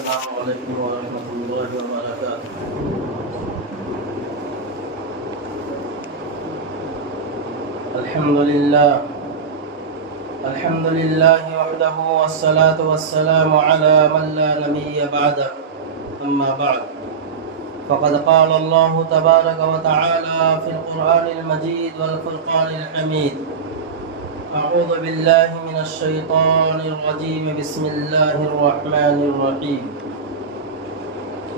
السلام علیکم ورحمۃ اللہ وبرکاتہ۔ الحمد للہ وحدہ والصلاة والسلام علی من لا نبی بعدہ، اما بعد فقد قال اللہ تبارک وتعالی فی القرآن المجید والفرقان الحمید۔ اعوذ باللہ من الشیطان الرجیم، بسم اللہ الرحمن الرحیم۔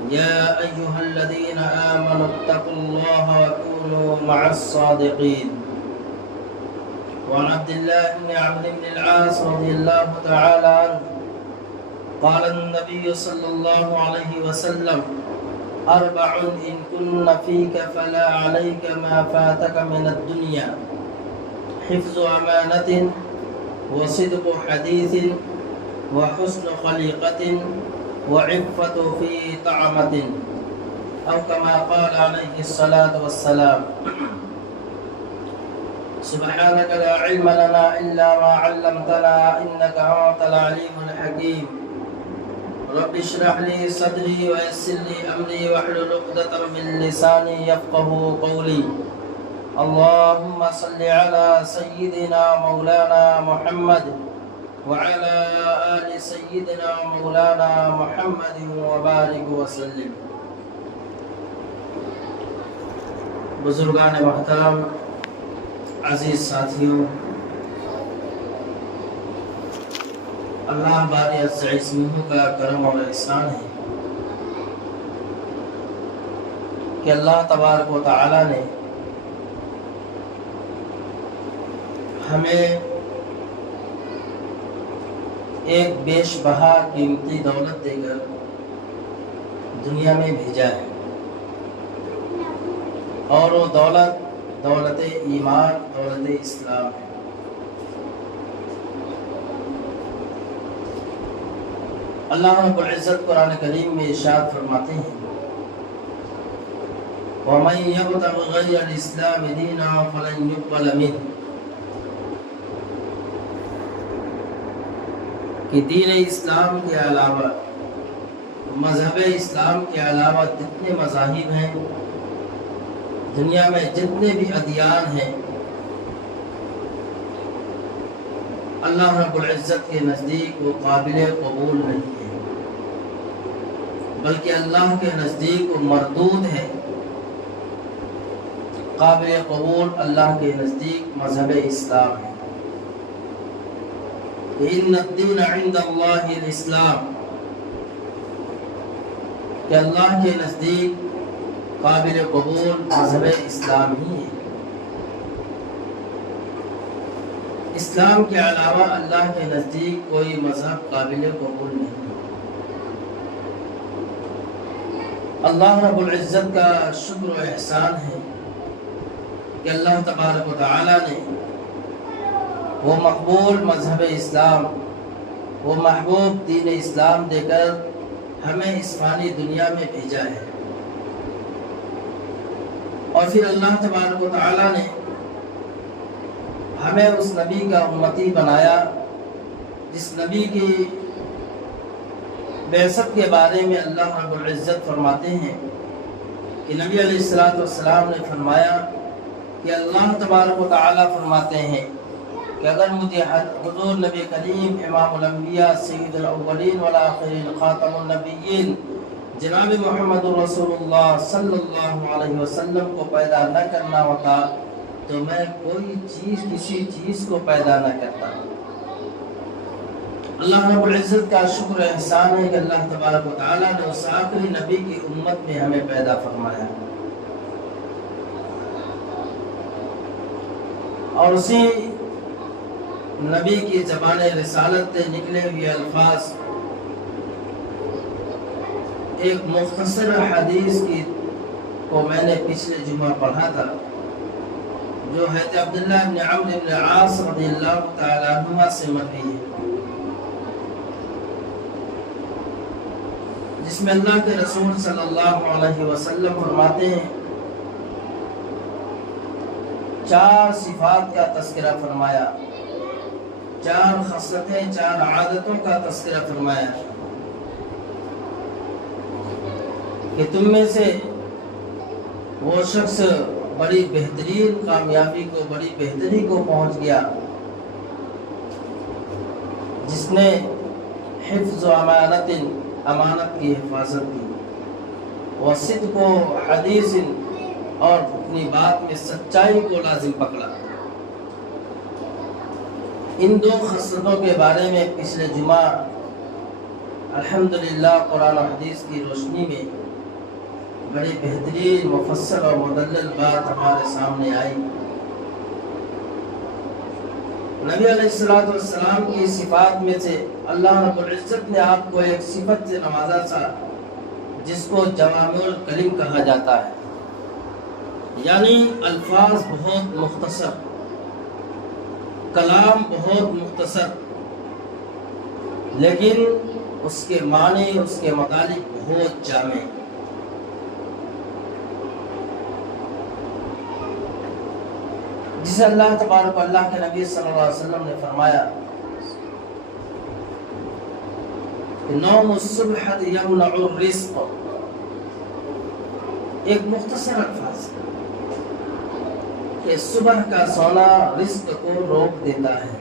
یا ایہا الذین آمنوا اتقوا اللہ وکونوا مع الصادقین۔ وعن عبد الله بن عمرو بن العاص رضي الله تعالى عنه قال النبي صلى الله عليه وسلم: أربع إن كن فيك فلا عليك ما فاتك من الدنيا: حفظ أمانة، وصدق حديث، وحسن خليقة، وعفة في طعمة، أو كما قال عليه الصلاة والسلام۔ سبحانك لا علم لنا إلا ما علمتنا إنك أنت العليم الحكيم۔ رب اشرح لي صدري ويسر لي أمري واحلل عقدة من لساني يفقهوا قولي۔ اللهم صل على سيدنا مولانا محمد وعلى آل سيدنا مولانا محمد وبارك وسلم۔ بزرگان محترم، عزیز ساتھیوں، اللہ باری عز اسمہ کا کرم اور احسان ہے کہ اللہ تبارک و تعالی نے ہمیں ایک بیش بہا قیمتی دولت دے کر دنیا میں بھیجا ہے، اور وہ دولت ایمان، دولت اسلام ہے۔ اللہ رب العزت قرآن کریم میں ارشاد فرماتے ہیں: وَمَن يَبْتَغِ غَيْرَ الْإِسْلَامِ دِينًا فَلَن يُقْبَلَ مِنْهُ، کہ دین اسلام کے علاوہ، مذہب اسلام کے علاوہ جتنے مذاہب ہیں دنیا میں، جتنے بھی ادیان ہیں، اللہ رب العزت کے نزدیک وہ قابل قبول نہیں ہے، بلکہ اللہ کے نزدیک وہ مردود ہے۔ قابل قبول اللہ کے نزدیک مذہب اسلام ہے۔ ان الدین عند اللہ الاسلام، کہ اللہ کے نزدیک قابل قبول مذہب اسلام ہی ہے۔ اسلام کے علاوہ اللہ کے نزدیک کوئی مذہب قابل قبول نہیں۔ اللہ رب العزت کا شکر و احسان ہے کہ اللہ تبارک و تعالی نے وہ مقبول مذہب اسلام، وہ محبوب دین اسلام دے کر ہمیں اس فانی دنیا میں بھیجا ہے، اور پھر اللہ تبارک و تعالی نے ہمیں اس نبی کا امتی بنایا جس نبی کی بعثت کے بارے میں اللہ رب العزت فرماتے ہیں کہ نبی علیہ السلام نے فرمایا کہ اللہ تبارک و تعالی فرماتے ہیں کہ اگر مجھے حضور نبی کریم امام الانبیاء سید الاولین والآخرین خاتم النبیین جناب محمد رسول اللہ صلی اللہ علیہ وسلم کو پیدا نہ کرنا ہوتا تو میں کوئی چیز، کسی چیز کو پیدا نہ کرتا۔ اللہ رب العزت کا شکر احسان ہے کہ اللہ تبارک و تعالی نے اس آخری نبی کی امت میں ہمیں پیدا فرمایا، اور اسی نبی کی زبان رسالت سے نکلے ہوئے الفاظ ایک مختصر حدیث کو میں نے پچھلے جمعہ پڑھا تھا، جو حضرت عبداللہ بن عمرو بن العاص رضی اللہ تعالی عنہ سے مروی ہے، جس میں اللہ کے رسول صلی اللہ علیہ وسلم فرماتے ہیں، 4 صفات کا تذکرہ فرمایا، 4 خصلتیں، 4 عادتوں کا تذکرہ فرمایا۔ کہ تم میں سے وہ شخص بڑی بہترین کامیابی کو، بڑی بہتری کو پہنچ گیا جس نے حفظ و امانت کی حفاظت کی، وصدق و حدیث اور اپنی بات میں سچائی کو لازم پکڑا۔ ان دو خصلتوں کے بارے میں پچھلے جمعہ الحمدللہ قرآن و حدیث کی روشنی میں بڑی بہترین مفصل اور مدلل بات ہمارے سامنے آئی۔ نبی علیہ السلام کی صفات میں سے اللہ رب العزت نے آپ کو ایک صفت سے نوازا تھا جس کو جوامع الکلم کہا جاتا ہے، یعنی الفاظ بہت مختصر، کلام بہت مختصر، لیکن اس کے معنی، اس کے مطالب بہت جامع۔ جسے اللہ تبارک اللہ کے نبی صلی اللہ علیہ وسلم نے فرمایا کہ نوم الصبح یمنع الرزق، ایک مختصر الفاظ کہ صبح کا سونا رزق کو روک دیتا ہے۔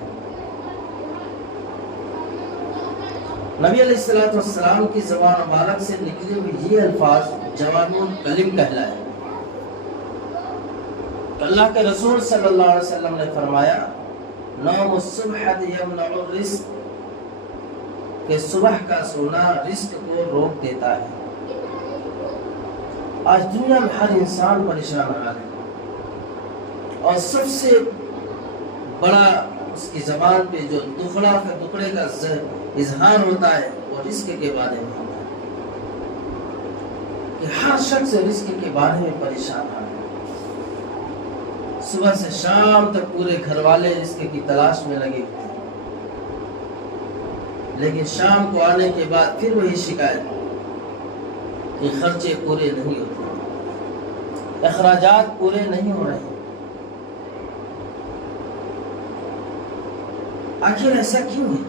نبی علیہ السلام کی زبان مبارک سے نکلے ہوئے یہ الفاظ جوامع الکلم کہلائے۔ اللہ کے رسول صلی اللہ علیہ وسلم نے فرمایا نوم الصبح یمنع الرزق، کہ صبح کا سونا رزق کو روک دیتا ہے۔ آج دنیا میں ہر انسان پریشان حال ہے، اور سب سے بڑا اس کی زبان پہ جو دکڑے کا اظہار ہوتا ہے وہ رزق کے بارے میں ہوتا ہے، کہ ہر شخص رزق کے بارے میں پریشان حال ہے۔ صبح سے شام تک پورے گھر والے رزق کی تلاش میں لگے ہوئے ہیں، لیکن شام کو آنے کے بعد پھر وہی شکایت کہ خرچے پورے نہیں ہوتے، اخراجات پورے نہیں ہو رہے۔ آخر ایسا کیوں ہے؟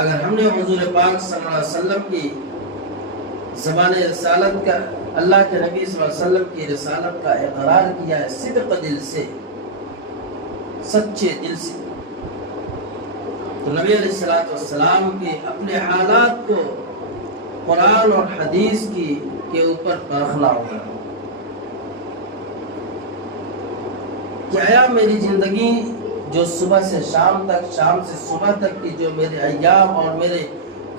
اگر ہم نے حضور پاک صلی اللہ علیہ وسلم کی زبان رسالت کا، اللہ کے نبی صلی اللہ علیہ وسلم کی رسالت کا اقرار کیا ہے صدق دل سے، سچے دل سے، تو نبی علیہ السلام کے اپنے حالات کو قرآن اور حدیث کے اوپر پرکھنا ہوگا کہ آیا میری زندگی جو صبح سے شام تک، شام سے صبح تک کی جو میرے ایام اور میرے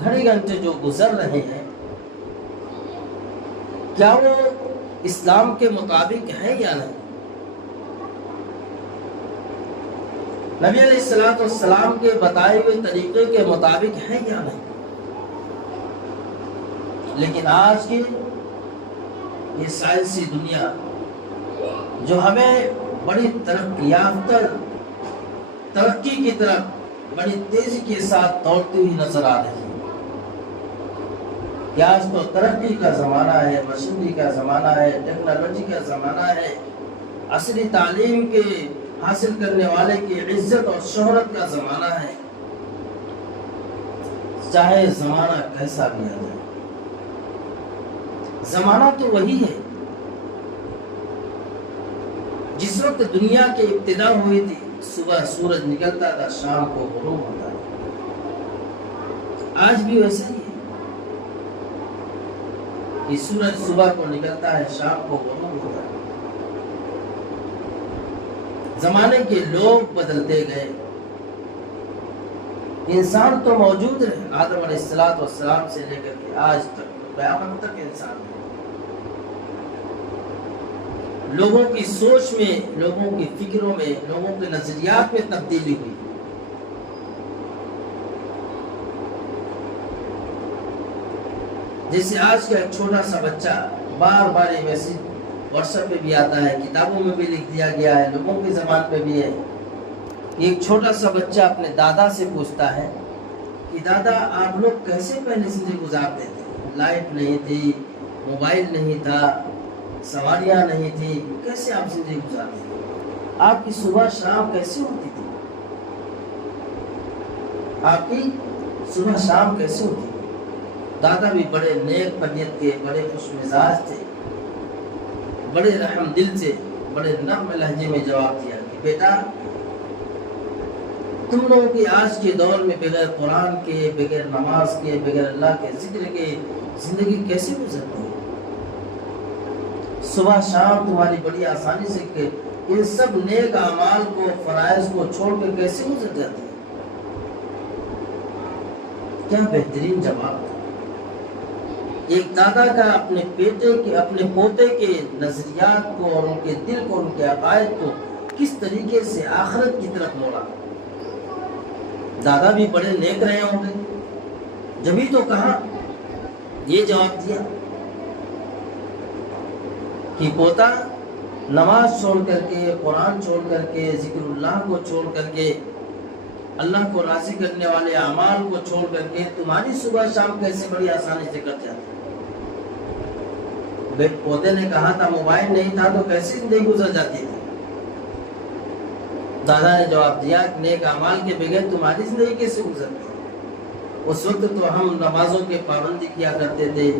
گھڑی گھنٹے جو گزر رہے ہیں، کیا وہ اسلام کے مطابق ہے یا نہیں؟ نبی علیہ السلام کے بتائے ہوئے طریقے کے مطابق ہے یا نہیں؟ لیکن آج کی یہ سائنسی دنیا جو ہمیں بڑی ترقی یافتہ ترقی کی طرف بڑی تیزی کے ساتھ دوڑتی ہوئی نظر آ رہی ہے، کہ آج تو ترقی کا زمانہ ہے، مشینری کا زمانہ ہے، ٹیکنالوجی کا زمانہ ہے، عصری تعلیم کے حاصل کرنے والے کی عزت اور شہرت کا زمانہ ہے، چاہے زمانہ کیسا بھی آ جائے، زمانہ تو وہی ہے جس وقت دنیا کی ابتدا ہوئی تھی، صبح سورج نکلتا تھا، شام کو غروب ہوتا ہے۔ آج بھی ویسا ہی ہے کہ سورج صبح کو نکلتا ہے، شام کو غروب ہوتا ہے۔ زمانے کے لوگ بدلتے گئے، انسان تو موجود رہے، آدم علیہ السلام سے لے کر کے آج تک قیامت تک انسان ہے۔ لوگوں کی سوچ میں، لوگوں کی فکروں میں، لوگوں کے نظریات میں تبدیلی ہوئی۔ جیسے آج کا ایک چھوٹا سا بچہ بار بار یہ میسج واٹس ایپ پہ بھی آتا ہے، کتابوں میں بھی لکھ دیا گیا ہے، لوگوں کی زبان پہ بھی ہے، ایک چھوٹا سا بچہ اپنے دادا سے پوچھتا ہے کہ دادا آپ لوگ کیسے پہلے زندگی گزارتے تھے؟ لائٹ نہیں تھی، موبائل نہیں تھا، سواریاں نہیں تھی، کیسے آپ زندگی گزارتے تھے؟ آپ کی صبح شام کیسے ہوتی تھی؟ آپ کی صبح شام کیسے ہوتی تھی؟ دادا بھی بڑے نیک طبیعت کے، بڑے خوش مزاج تھے، بڑے رحم دل سے، بڑے نرم لہجے میں جواب دیا کہ بیٹا تم لوگوں کی آج کے دور میں بغیر قرآن کے، بغیر نماز کے، بغیر اللہ کے ذکر کے زندگی کیسے گزرتی ہے؟ صبح شام تمہاری بڑی آسانی سے کہ ان سب نیک اعمال کو، فرائض کو چھوڑ کے کیسے گزر جاتی ہے؟ کیا بہترین جواب تھا ایک دادا کا اپنے بیٹے کے، اپنے پوتے کے نظریات کو اور ان کے دل کو، ان کے عقائد کو کس طریقے سے آخرت کی طرف موڑا۔ دادا بھی بڑے نیک رہے ہوں گے، جبھی تو کہا، یہ جواب دیا کہ پوتا نماز چھوڑ کر کے، قرآن چھوڑ کر کے، ذکر اللہ کو چھوڑ کر کے، اللہ کو راضی کرنے والے اعمال کو چھوڑ کر کے تمہاری صبح شام کیسے بڑی آسانی سے کٹ جاتی؟ پوتے نے کہا تھا موبائل نہیں تھا تو کیسے زندگی گزر جاتی تھی؟ دادا نے جواب دیا کہ نیک اعمال کے بغیر تمہاری زندگی کیسے گزرتی؟ اس وقت تو ہم نمازوں کے پابندی کیا کرتے تھے،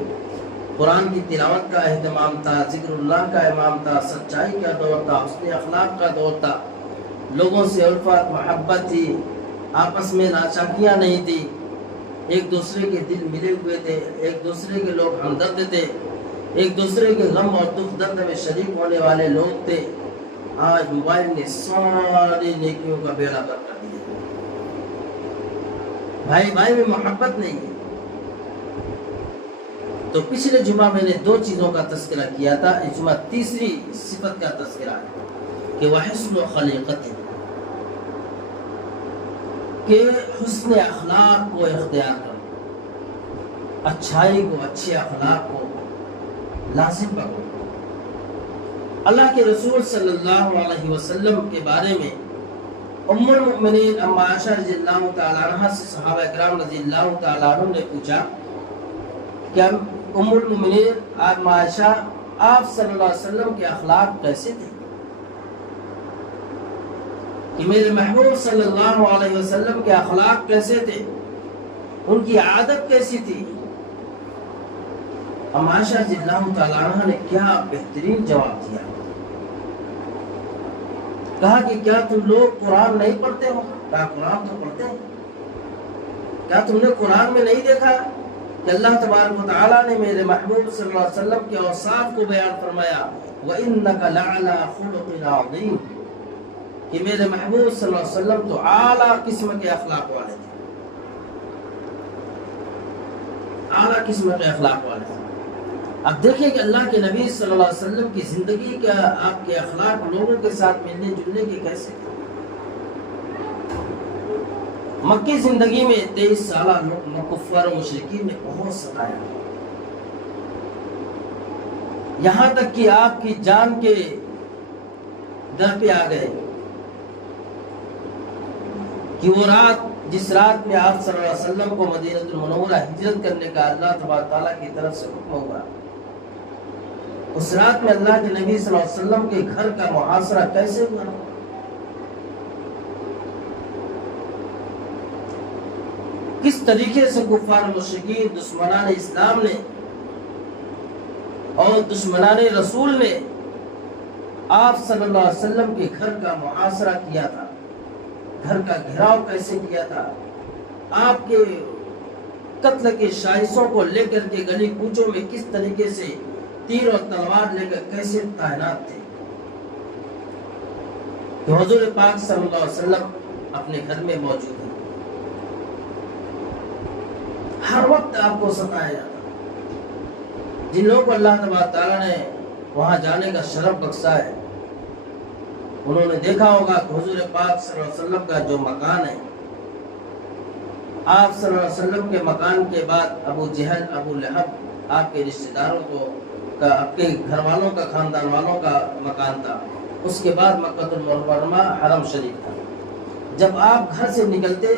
قرآن کی تلاوت کا اہتمام تھا، ذکر اللہ کا اہتمام تھا، سچائی کا دور تھا، حسن اخلاق کا دور تھا، لوگوں سے الفت محبت تھی، آپس میں ناچاکیاں نہیں تھی، ایک دوسرے کے دل ملے ہوئے تھے، ایک دوسرے کے لوگ ہمدرد تھے، ایک دوسرے کے غم اور دکھ درد میں شریک ہونے والے لوگ تھے۔ آج موبائل نے ساری نیکیوں کا بیڑا غرق کر دیا۔ بھائی بھائی میں محبت نہیں ہے۔ تو پچھلے جمعہ میں نے دو چیزوں کا تذکرہ کیا تھا، اس جمعہ تیسری صفت کا تذکرہ ہے کہ وہ حسن و خلیقت، کہ حسن اخلاق کو اختیار کرو، اچھائی کو، اچھے اخلاق کو لازم پکڑو۔ اللہ کے رسول صلی اللہ علیہ وسلم کے بارے میں ام المؤمنین ام عائشہ رضی اللہ تعالیٰ عنہ سے صحابہ اکرام رضی اللہ تعالیٰ عنہ نے پوچھا کہ ام المؤمنین ام عائشہ آپ صلی اللہ علیہ وسلم کے اخلاق کیسے تھے؟ کہ میرے محبوب صلی اللہ علیہ وسلم کے اخلاق کیسے تھے، ان کی عادت کیسی تھی؟ ام عائشہ رضی اللہ تعالیٰ عنہ نے کیا بہترین جواب دیا، کہا کہ کیا تم لوگ قرآن نہیں پڑھتے ہو؟ کہا قرآن تو پڑھتے ہیں۔ کیا تم نے قرآن میں نہیں دیکھا کہ اللہ تبارک و تعالیٰ نے میرے محبوب صلی اللہ علیہ وسلم کے اوصاف کو بیان فرمایا وَإِنَّكَ لَعَلَىٰ خُلُقٍ عَظِيمٍ، کہ میرے محبوب صلی اللہ علیہ وسلم تو اعلیٰ قسم کے اخلاق والے تھے، اعلیٰ قسم کے اخلاق والے تھے۔ اب دیکھیں کہ اللہ کے نبی صلی اللہ علیہ وسلم کی زندگی کا، آپ کے اخلاق لوگوں کے ساتھ ملنے جلنے کے کیسے تھے۔ مکی زندگی میں 23 سالہ کفار و مشرکین نے بہت ستایا، یہاں تک کہ آپ کی جان کے در پہ آ گئے کہ وہ رات، جس رات میں آپ صلی اللہ علیہ وسلم کو مدینہ المنورہ ہجرت کرنے کا اللہ تبارک تعالیٰ کی طرف سے حکم ہوا، اس رات میں اللہ کے نبی صلی اللہ علیہ وسلم کے گھر کا محاصرہ کیسے ہوا؟ کس طریقے سے کفار مشرکین، دشمنان اسلام نے اور دشمنان رسول نے آپ صلی اللہ علیہ وسلم کے گھر کا محاصرہ کیا تھا، گھر کا گھیراؤ کیسے کیا تھا، آپ کے قتل کے شائشوں کو لے کر کے گلی کوچوں میں کس طریقے سے تیر اور تلوار لے کر کیسے تعینات تھے، کہ حضور پاک صلی اللہ علیہ وسلم اپنے گھر میں موجود ہیں، ہر وقت آپ کو ستایا جاتا۔ جن لوگوں کو اللہ تبارک تعالیٰ نے وہاں جانے کا شرف بخشا ہے، انہوں نے دیکھا ہوگا کہ حضور پاک صلی اللہ علیہ وسلم کا جو مکان ہے، آپ صلی اللہ علیہ وسلم کے مکان کے بعد ابو جہل، ابو لہب، آپ کے رشتہ داروں کو کا، آپ کے گھر والوں کا، خاندان والوں کا مکان تھا، اس کے بعد مکہ المکرمہ حرم شریف تھا۔ جب آپ گھر سے نکلتے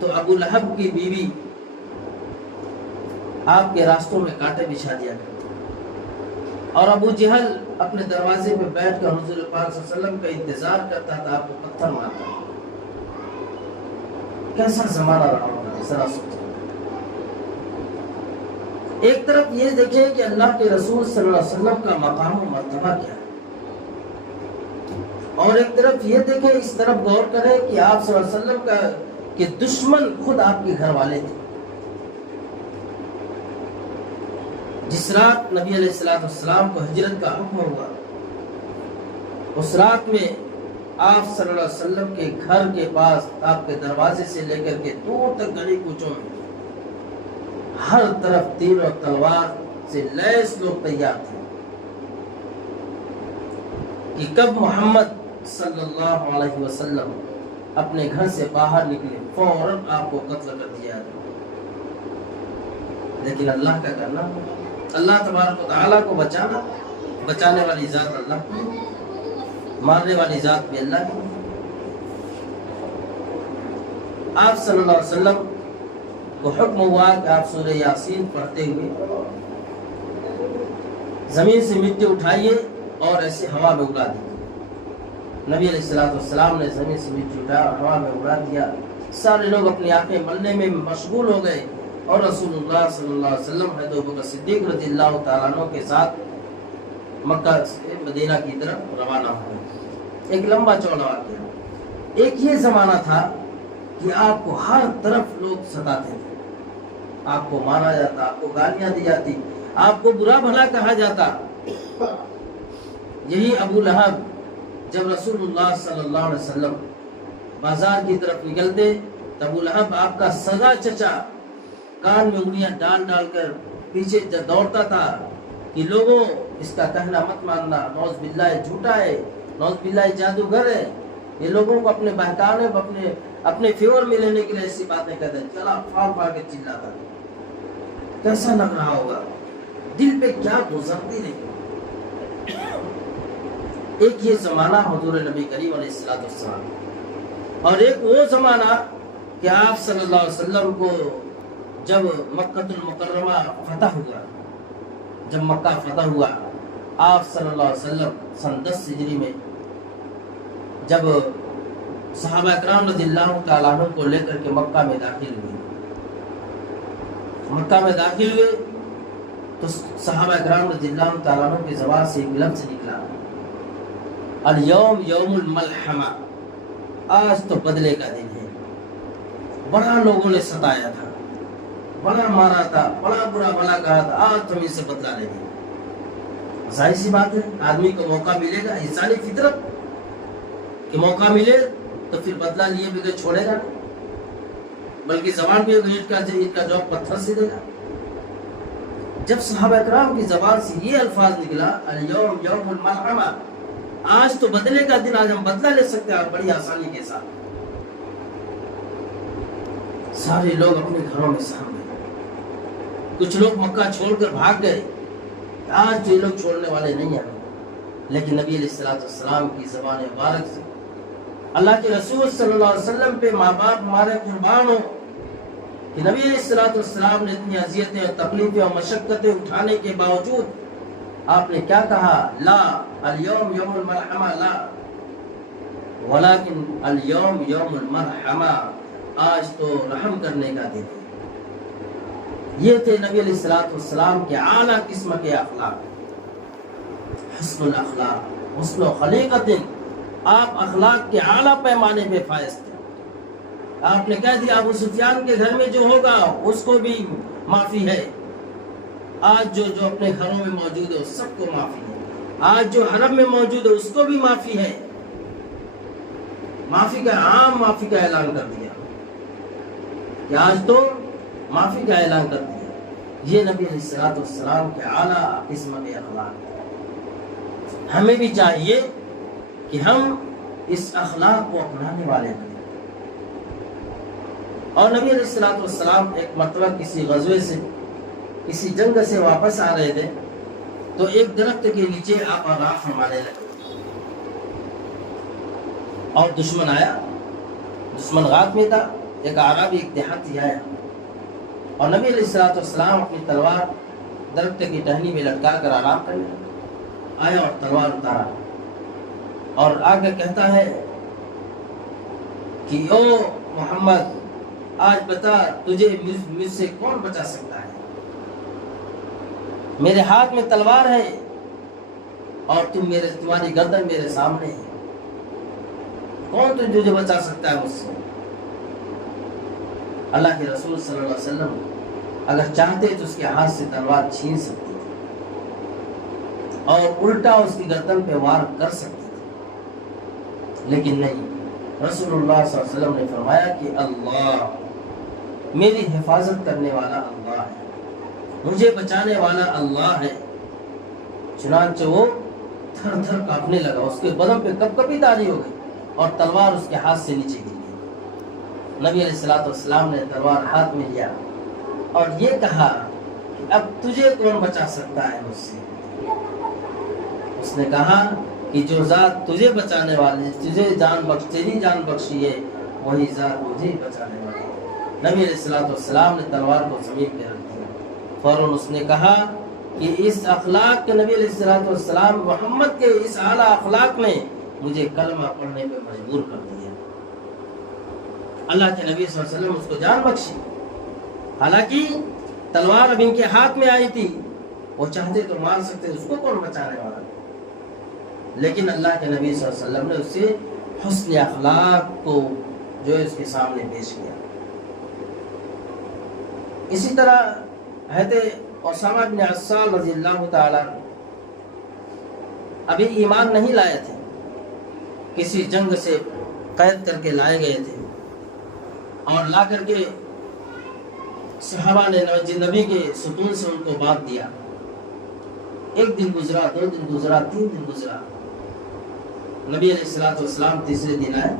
تو ابو لہب کی بیوی آپ کے راستوں میں کانٹے بچھا دیا کرتی، اور ابو جہل اپنے دروازے پہ بیٹھ کر حضور پاک صلی اللہ علیہ وسلم کا انتظار کرتا تھا، آپ کو پتھر مارتا۔ کیسا زمانہ رہا ہوگا، ذرا سوچیں۔ ایک طرف یہ دیکھیں کہ اللہ کے رسول صلی اللہ علیہ وسلم کا مقام و مرتبہ کیا ہے، اور ایک طرف یہ دیکھیں، اس طرف غور کریں کہ آپ صلی اللہ علیہ وسلم کا کہ دشمن خود آپ کے گھر والے تھے۔ جس رات نبی علیہ السلام کو ہجرت کا حکم ہوا، اس رات میں آپ صلی اللہ علیہ وسلم کے گھر کے پاس، آپ کے دروازے سے لے کر کے دور تک گلی کوچوں میں ہر طرف تیر اور تلوار سے لیس لوگ تیار تھے کہ کب محمد صلی اللہ علیہ وسلم اپنے گھر سے باہر نکلے فوراً آپ کو قتل کر دیا جائے۔ لیکن اللہ کا کرنا، اللہ تبارک و تعالیٰ کو بچانا، بچانے والی ذات اللہ کی، مارنے والی ذات بھی اللہ کی۔ آپ صلی اللہ علیہ وسلم کو حکم ہوا کہ آپ سورہ یاسین پڑھتے ہوئے زمین سے مٹی اٹھائیے اور ایسے ہوا میں اڑا دیجیے۔ نبی علیہ السلام نے زمین سے مٹی اٹھایا اور ہوا میں اڑا دیا۔ سارے لوگ اپنی آنکھیں ملنے میں مشغول ہو گئے، اور رسول اللہ صلی اللہ علیہ وسلم حضرت ابوبکر صدیق رضی اللہ تعالیٰ عنہ کے ساتھ مکہ سے مدینہ کی طرف روانہ ہوئے۔ ایک لمبا چوڑا واقعہ۔ ایک یہ زمانہ تھا کہ آپ کو ہر طرف لوگ ستاتے تھے، آپ کو مارا جاتا، آپ کو گالیاں دی جاتی، آپ کو برا بھلا کہا جاتا۔ یہی ابو لہب جب رسول اللہ صلی اللہ علیہ وسلم بازار کی طرف نکلتے تو ابو لہب آپ کا سگا چچا کان میں انگلیاں ڈال ڈال کر پیچھے دوڑتا تھا کہ لوگوں اس کا کہنا مت ماننا، نعوذ باللہ جھوٹا ہے، نعوذ باللہ جادوگر ہے، یہ لوگوں کو اپنے بہکانے، اپنے فیور میں لینے کے لیے ایسی باتیں کہتے ہیں۔ چلا پھاڑ پھاڑ کے چلاتا، کیسا لگ رہا ہوگا، دل پہ کیا گزرتی نہیں۔ ایک یہ زمانہ حضور نبی کریم علیہ السلام، اور ایک وہ زمانہ کہ آپ صلی اللہ علیہ وسلم کو جب مکہ المکرمہ فتح ہوا، جب مکہ فتح ہوا، آپ صلی اللہ علیہ وسلم سن 10 ہجری میں جب صحابہ اکرام رضی اللہ تعالیٰ عنہ کو لے کر کے مکہ میں داخل ہوئے، مکہ میں داخل ہوئے تو صحابہ اکرام رضی اللہ تعالیٰ عنہ کی زبان سے ایک لفظ نکلا، الیوم یوم الملحمہ، آج تو بدلے کا دن ہے۔ بڑا لوگوں نے ستایا تھا، بڑا مارا تھا، بڑا برا بھلا کہا تھا، آج تم اس سے بدلا لیں گے۔ ظاہر سی بات ہے، آدمی کو موقع ملے گا، انسانی فطرت کہ موقع ملے تو پھر بدلا لیے بغیر چھوڑے گا، بلکہ زبان بھی اینٹ کا جواب پتھر سے دے گا۔ جب صحابہ اکرام کی زبان سے یہ الفاظ نکلا، الیوم یوم الملحمہ، آج تو بدلے کا دن، آج ہم بدلہ لے سکتے ہیں اور بڑی آسانی کے ساتھ، سارے لوگ اپنے گھروں میں سام گئے۔ کچھ لوگ مکہ چھوڑ کر بھاگ گئے، آج یہ لوگ چھوڑنے والے نہیں ہیں، لیکن نبی علیہ السلام کی زبان مبارک سے اللہ کے رسول صلی اللہ علیہ وسلم پہ ماں باپ ہمارے قربان ہو کہ نبی علیہ السلام نے اتنی اذیتیں اور تکلیفیں اور مشقتیں اٹھانے کے باوجود آپ نے کیا کہا؟ لا الیوم یوم المرحمہ، لا ولیکن الیوم یوم المرحمہ، آج تو رحم کرنے کا دن ہے۔ یہ تھے نبی علیہ السلام کے اعلیٰ قسم کے اخلاق، حسن الاخلاق، حسن و خلیقت۔ آپ اخلاق کے اعلیٰ پیمانے پہ فائز تھے۔ آپ نے کہہ دیا ابو سفیان کے گھر میں جو ہوگا اس کو بھی معافی ہے، آج جو اپنے گھروں میں موجود ہے اس سب کو معافی ہے، آج جو حرم میں موجود ہے اس کو بھی معافی ہے۔ معافی کا عام معافی کا اعلان کر دیا کہ آج تو معافی کا اعلان کر دیا۔ یہ نبی علیہ السلام کے اعلیٰ قسم کے اخلاق۔ ہمیں بھی چاہیے کہ ہم اس اخلاق کو اپنانے والے بنیں۔ اور نبی علیہ السلام ایک مرتبہ کسی غزوے سے، کسی جنگ سے واپس آ رہے تھے تو ایک درخت کے نیچے آپ آرام فرمانے لگے، اور دشمن آیا، دشمن غار میں تھا، ایک عربی، ایک دیہاتی آیا، اور نبی علیہ السلام اپنی تلوار درخت کی ٹہنی میں لٹکا کر آرام کرنے لگے۔ آیا اور تلوار اتارا اور آ کر کہتا ہے کہ او محمد، آج بتا تجھے مجھ سے کون بچا سکتا ہے؟ میرے ہاتھ میں تلوار ہے اور تمہاری گردن میرے سامنے ہے، کون تجھے بچا سکتا ہے مجھ سے؟ اللہ کے رسول صلی اللہ علیہ وسلم اگر چاہتے تو اس کے ہاتھ سے تلوار چھین سکتے تھے اور الٹا اس کی گردن پہ وار کر سکتے تھے، لیکن نہیں، رسول اللہ صلی اللہ علیہ وسلم نے فرمایا کہ اللہ میری حفاظت کرنے والا اللہ ہے، مجھے بچانے والا اللہ ہے۔ چنانچہ وہ تھر تھر کانپنے لگا، اس کے بدن پہ کپکپی طاری ہو گئی اور تلوار اس کے ہاتھ سے نیچے گر گئی۔ نبی علیہ الصلوۃ والسلام نے تلوار ہاتھ میں لیا اور یہ کہا کہ اب تجھے کون بچا سکتا ہے مجھ سے؟ اس نے کہا کہ جو ذات تجھے بچانے والی، تیری جان بخشی ہے، وہی ذات مجھے بچانے والی ہے۔ نبی علیہ الصلوۃ والسلام نے تلوار کو زمین پہ رکھ دیا، فوراً اس نے کہا کہ اس اخلاق کے نبی علیہ الصلوۃ والسلام محمد کے اس اعلیٰ اخلاق نے مجھے کلمہ پڑھنے پہ مجبور کر دیا۔ اللہ کے نبی صلی اللہ علیہ وسلم اس کو جان بخشی، حالانکہ تلوار اب ان کے ہاتھ میں آئی تھی، وہ چاہتے تو مار سکتے، اس کو کون بچانے والا؟ لیکن اللہ کے نبی صلی اللہ علیہ وسلم نے اس سے حسن اخلاق کو جو ہے اس کے سامنے پیش کیا۔ اسی طرح حضرت اسامہ بن عسال رضی اللہ تعالیٰ ابھی ایمان نہیں لائے تھے، کسی جنگ سے قید کر کے لائے گئے تھے اور لا کر کے صحابہ نے نبی کے ستون سے ان کو بات دیا۔ ایک دن گزرا، 2 دن گزرا، 3 دن گزرا، نبی علیہ الصلوۃ والسلام تیسرے دن آئے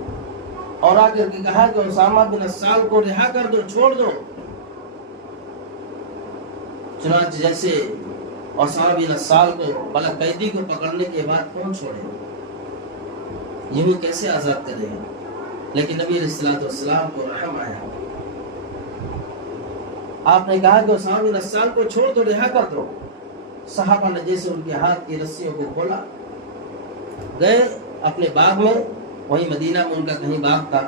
اور آ کر کے کہا کہ اسامہ بن عسال کو رہا کر دو، چھوڑ دو۔ چنانچہ جیسے اسامہ بن عسال کو بلا قیدی کو پکڑنے کے بعد کون چھوڑے، یوں کیسے آزاد کرے گا؟ لیکن نبی علیہ الصلوۃ والسلام کو رحم آیا، آپ نے کہا کہ اسامہ بن عسال کو چھوڑ دو، رہا کر دو۔ صحابہ نے جیسے ان کے ہاتھ کی رسیوں کو کھولا، گئے اپنے باغ میں، وہی مدینہ میں ان کا کہیں باغ تھا،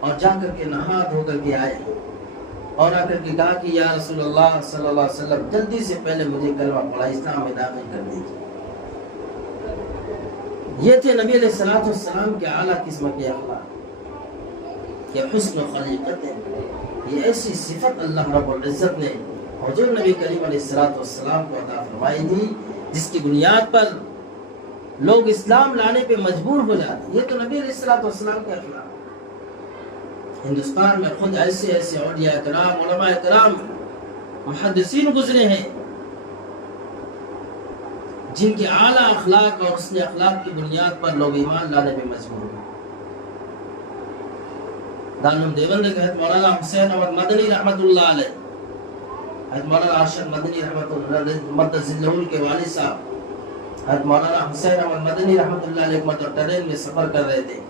اور جا کر کے نہا دھو کر کے آئے اور آ کر کے کہا کہ یا رسول اللہ صلی اللہ علیہ وسلم جلدی سے پہلے مجھے کلمہ پڑھا، اسلام میں داخل کر دیجیے۔ یہ تھے نبی علیہ الصلوۃ والسلام کے اعلیٰ قسم کے اخلاق، یہ حسن و خلیقت ہے، یہ ایسی صفت اللہ رب العزت نے حضور نبی کریم علیہ الصلوۃ والسلام کو عطا فرمائی تھی، جس کی بنیاد پر لوگ اسلام لانے پہ مجبور ہو جاتے۔ یہ تو نبی علیہ الصلوۃ والسلام کے اخلاق۔ ہندوستان میں خود ایسے ایسے اولیاء کرام، علماء کرام، محدثین گزرے ہیں جن کے اعلیٰ اخلاق اور حسن اخلاق کی بنیاد پر لوگ ایمان لانے پہ مجبور ہوئے۔ دارالعلوم دیوبند کے حضرت مولانا حسین احمد مدنی رحمۃ اللہ علیہ، حضرت مولانا ارشد مدنی رحمۃ اللہ مدد ذلہ کے والد صاحب حضرت مولانا حسین احمد مدنی رحمۃ اللہ علیہ مطلب ٹرین میں سفر کر رہے تھے،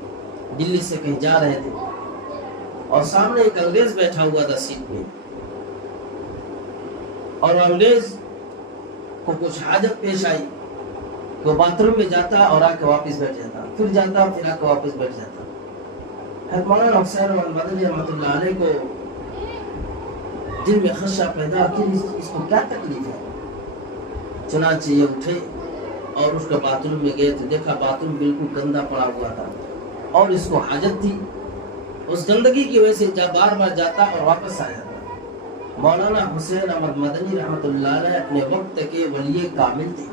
دلی سے کہیں جا رہے تھے، اور سامنے ایک انگریز بیٹھا ہوا تھا سیٹ پہ، اور انگریز کو کچھ حاجت پیش آئی، وہ باتھ روم میں جاتا اور آ کے واپس بیٹھ جاتا، پھر جاتا پھر آ کے واپس بیٹھ جاتا۔ حضرت مولانا حسین احمد مدنی رحمۃ اللہ علیہ کو دل میں خدشہ پیدا کہ اس کو کیا تکلیف ہے، چنانچہ یہ اٹھے اور اس کا باتھ روم میں گئے تو دیکھا باتھ روم بالکل گندا پڑا ہوا تھا اور اس کو حاجت تھی، اس گندگی کی وجہ سے بار بار جاتا اور واپس آ جاتا۔ مولانا حسین احمد مدنی رحمۃ اللہ علیہ اپنے وقت کے ولی کامل تھے،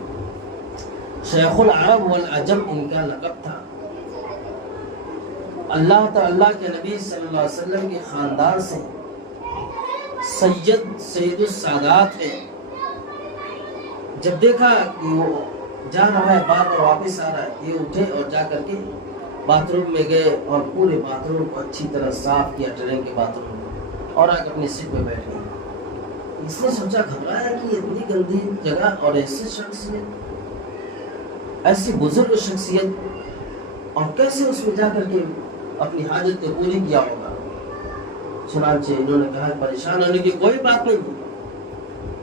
شیخ العرب والعجم ان کا لقب تھا، اللہ تعالیٰ کے نبی صلی اللہ علیہ وسلم کے خاندان سے سید السادات ہے۔ جب دیکھا کہ وہ جا رہا ہے بار بار واپس آ رہا ہے، یہ اٹھے اور جا کر کے باتھ روم میں گئے اور پورے باتھ روم کو اچھی طرح صاف کیا، ٹرین کے باتھ روم کو، اور آ کے اپنی سیٹ پہ بیٹھ گئے۔ اس نے سوچا، گھبرایا کہ اتنی گندی جگہ اور ایسی شخصیت، ایسی بزرگ شخصیت، اور کیسے اس میں جا کر کے اپنی حاجت کو پوری کیا ہوگا۔ چنانچہ انہوں نے کہا پریشان ہونے کی کوئی بات نہیں،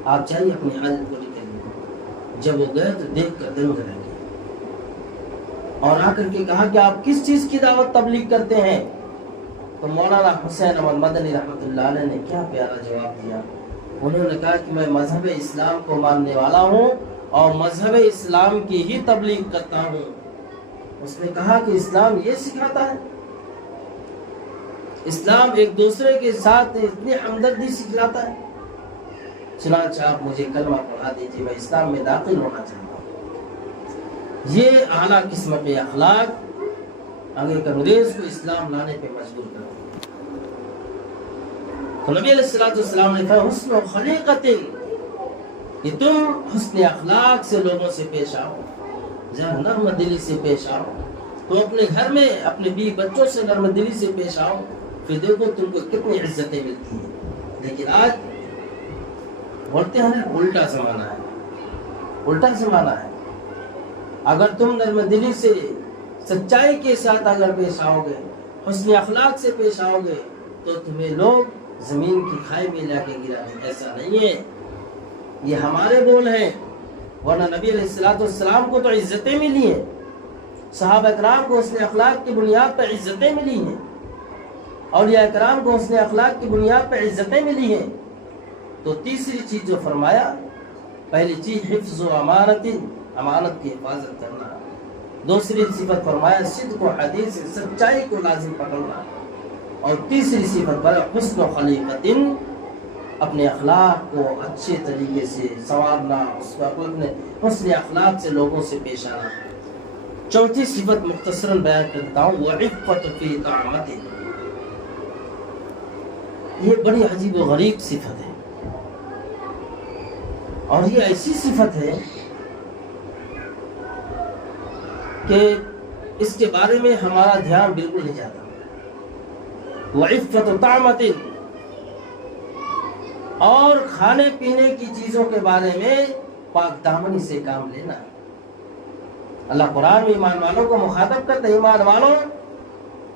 آپ جائیے اپنی حاجت پوری کریے۔ جب وہ گئے تو دیکھ کر دنگ رہ گئے اور آ کر کے کہا کہ آپ کس چیز کی دعوت تبلیغ کرتے ہیں؟ تو مولانا حسین احمد مدنی رحمۃ اللہ علیہ نے کیا پیارا جواب دیا، انہوں نے کہا کہ میں مذہب اسلام کو ماننے والا ہوں اور مذہب اسلام کی ہی تبلیغ کرتا ہوں۔ اس نے کہا کہ اسلام یہ سکھاتا ہے، اسلام ایک دوسرے کے ساتھ اتنی ہمدردی سکھلاتا ہے، چنانچہ آپ مجھے کلمہ پڑھا دیجیے، میں اسلام میں داخل ہونا چاہتا ہوں۔ یہ اعلیٰ قسم کے اخلاق اگر ایک انگریز کو اسلام لانے پہ مجبور کرو۔ تو نبی علیہ السلام نے کہا حسن و خلیقت، کہ تم حسن اخلاق سے لوگوں سے پیش آؤ، ذرا نرم دلی سے پیش آؤ، تو اپنے گھر میں اپنے بیوی بچوں سے نرم دلی سے پیش آؤ، پھر دیکھو تم کو کتنی عزتیں ملتی ہیں۔ لیکن آج بولتے ہیں الٹا زمانہ ہے، الٹا زمانہ ہے۔ اگر تم نرم دلی سے سچائی کے ساتھ اگر پیش آؤ گے، حسن اخلاق سے پیش آؤ گے، تو تمہیں لوگ زمین کی کھائی میں لا کے گرا دیں۔ ایسا نہیں ہے، یہ ہمارے بول ہیں، ورنہ نبی علیہ السلام کو تو عزتیں ملی ہیں، صحابہ اکرام کو حسن اخلاق کی بنیاد پر عزتیں ملی ہیں، اولیاء اکرام کو حسن اخلاق کی بنیاد پر عزتیں ملی ہیں۔ تو تیسری چیز جو فرمایا، پہلی چیز حفظ و امانت، امانت کی حفاظت کرنا، دوسری صفت فرمایا صدق و حدیث، سچائی کو لازم پکڑنا، اور تیسری صفت پر حسن و خلیقت، اپنے اخلاق کو اچھے طریقے سے سنوارنا، اس کو اپنے حسن اخلاق سے لوگوں سے پیش آنا۔ چوتھی صفت مختصراً بیان کرتا ہوں، وعفت فی طاعت، یہ بڑی عجیب و غریب صفت ہے، اور یہ ایسی صفت ہے کہ اس کے بارے میں ہمارا دھیان بالکل نہیں جاتا۔ وعفت طعمت، اور کھانے پینے کی چیزوں کے بارے میں پاک دامنی سے کام لینا۔ اللہ قرآن میں ایمان والوں کو مخاطب کرتا ہے، ایمان والوں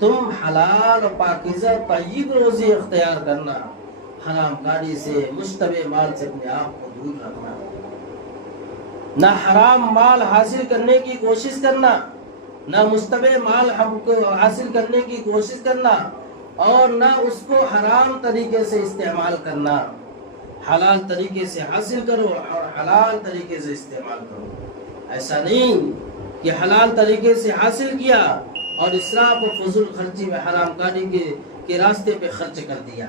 تم حلال و پاکیزہ طیب روزی اختیار کرنا، حرام کاری سے، مشتبہ مال سے اپنے آپ کو دور رکھنا، نہ حرام مال حاصل کرنے کی کوشش کرنا، نہ مشتبہ مال حاصل کرنے کی کوشش کرنا، اور نہ اس کو حرام طریقے سے استعمال کرنا۔ حلال طریقے سے حاصل کرو اور حلال طریقے سے استعمال کرو۔ ایسا نہیں کہ حلال طریقے سے حاصل کیا اور اسراف و فضول خرچی میں حرام کاری کے راستے پہ خرچ کر دیا۔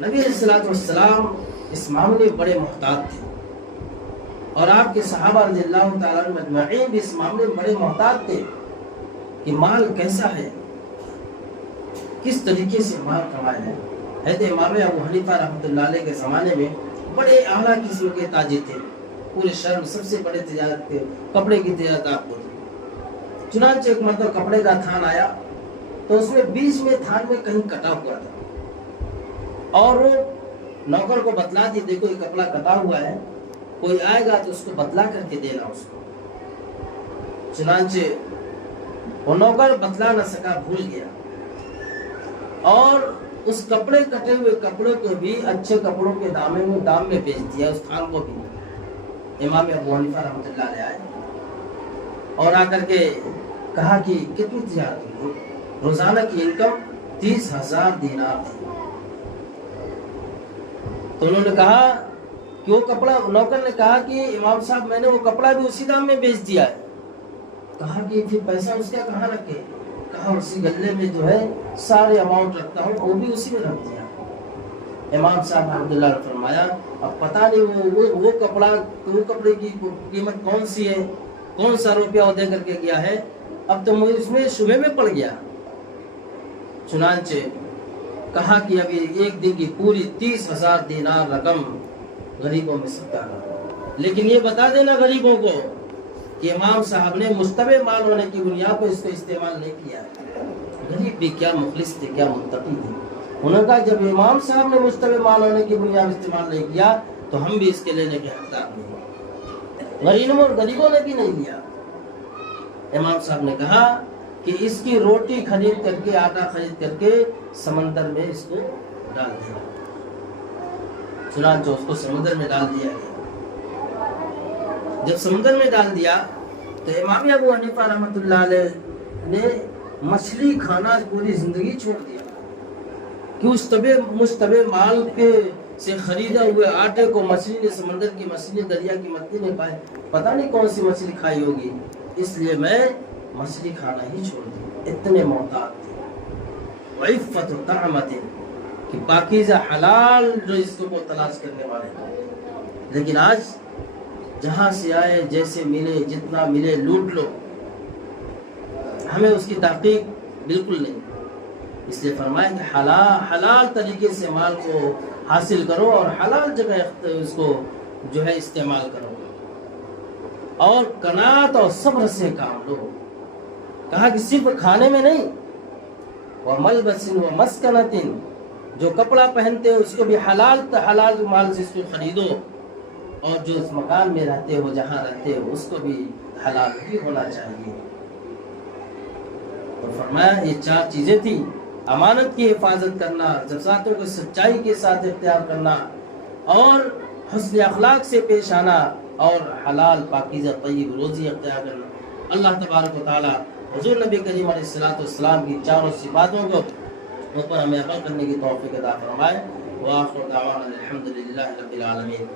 نبی علیہ السلام اس معاملے میں بڑے محتاط تھے، اور آپ کے صحابہ رضی اللہ تعالیٰ عنہ مجمعین بھی اس معاملے میں بڑے محتاط تھے کہ مال کیسا ہے، کس طریقے سے مال کمایا ہے۔ حضرت امام ابو حنیفہ رحمۃ اللہ علیہ کے زمانے میں بڑے اعلیٰ قسم کے تاجر تھے، پورے شہر میں سب سے بڑے تجارت تھے، کپڑے کی تجارت آپ کو تھی۔ چنانچہ ایک مرتبہ کپڑے کا تھان آیا تو اس میں بیچ میں تھان میں کہیں کٹا ہوا تھا، اور وہ نوکر کو بتلا دی، دیکھو یہ کپڑا کٹا ہوا ہے، کوئی آئے گا تو اس کو بتلا کر کے دینا اس کو۔ چنانچہ وہ نوکر بتلا نہ سکا، بھول گیا، اور اس کپڑے کٹے ہوئے کپڑوں کو بھی اچھے کپڑوں کے دام میں بیچ دیا، اس تھان کو بھی۔ امام ابو حنیفہ رحمۃ اللہ علیہ آئے اور آ کر کے کہا کہ کتنی تجارت ہے؟ روزانہ کی انکم 30,000 دینار تھی۔ تو انہوں نے کہا کہ وہ کپڑا، نوکر نے کہا کہ امام صاحب میں نے وہ کپڑا بھی اسی دام میں بیچ دیا ہے۔ کہا کہ پھر پیسہ اس کا کہاں رکھے؟ کہا اسی گلے میں جو ہے سارے اماؤنٹ رکھتا ہوں، وہ بھی اسی میں رکھ دیا۔ امام صاحب عبداللہ نے فرمایا اب پتہ نہیں وہ کپڑے کی قیمت کون سی ہے، کون سا روپیہ وہ دے کر کے گیا ہے، اب تو مجھے اس میں شبہ میں پڑ گیا۔ چنانچہ کہا کہ ابھی ایک دن کی پوری 30,000 دینار رقم غریبوں میں صدقہ کرو، لیکن یہ بتا دینا غریبوں کو کہ امام صاحب نے مشتبہ مال ہونے کی بنیاد پر اس کو استعمال نہیں کیا ہے۔ غریب بھی کیا مخلص تھے، کیا متقی تھے، انہوں نے کہا جب امام صاحب نے مشتبہ مال ہونے کی بنیاد پر استعمال نہیں کیا تو ہم بھی اس کے لینے کے حقدار نہیں۔ غریبوں نے بھی نہیں لیا۔ امام صاحب نے کہا کہ اس کی روٹی خرید کر کے، آٹا خرید کر کے سمندر میں اس کو ڈال دیا۔ چنانچہ اس کو سمندر میں ڈال دیا گیا۔ جب سمندر میں ڈال دیا تو امام ابو حنیفہ رحمۃ اللہ علیہ نے مچھلی کھانا پوری زندگی چھوڑ دیا۔ کہ اس مشتبہ مال کے سے خریدا ہوئے آٹے کو مچھلی نے، سمندر کی مچھلی، دریا کی مچھلی نے پائے، پتہ نہیں کون سی مچھلی کھائی ہوگی، اس لیے میں مچھلی کھانا ہی چھوڑ دی۔ اتنے محتاط تھے۔ وعفت و طعمت، کہ پاکیزہ حلال رزق کو تلاش کرنے والے تھے۔ لیکن آج جہاں سے آئے، جیسے ملے، جتنا ملے لوٹ لو، ہمیں اس کی تحقیق بالکل نہیں۔ اس لیے فرمایا کہ حلال طریقے سے مال کو حاصل کرو اور حلال جگہ اس کو جو ہے استعمال کرو، اور قناعت اور صبر سے کام لو۔ کہا کہ صرف کھانے میں نہیں، وَمَلْبَسٍ وَمَسْكَنَةٍ، جو کپڑا پہنتے ہو اس کو بھی حلال مال سے اس کو خریدو، اور جو اس مکان میں رہتے ہو، جہاں رہتے ہو، اس کو بھی حلال ہی ہونا چاہیے۔ تو فرمایا یہ 4 چیزیں تھیں: امانت کی حفاظت کرنا، ذاتوں کو سچائی کے ساتھ اختیار کرنا، اور حسن اخلاق سے پیش آنا، اور حلال پاکیزہ طیب روزی اختیار کرنا۔ اللہ تبارک و تعالی حضور نبی کریم علیہ السلام کی 4 صفاتوں کو اوپر ہمیں عمل کرنے کی توفیق عطا فرمائے۔ وآخر دعوانا الحمدللہ رب العالمین۔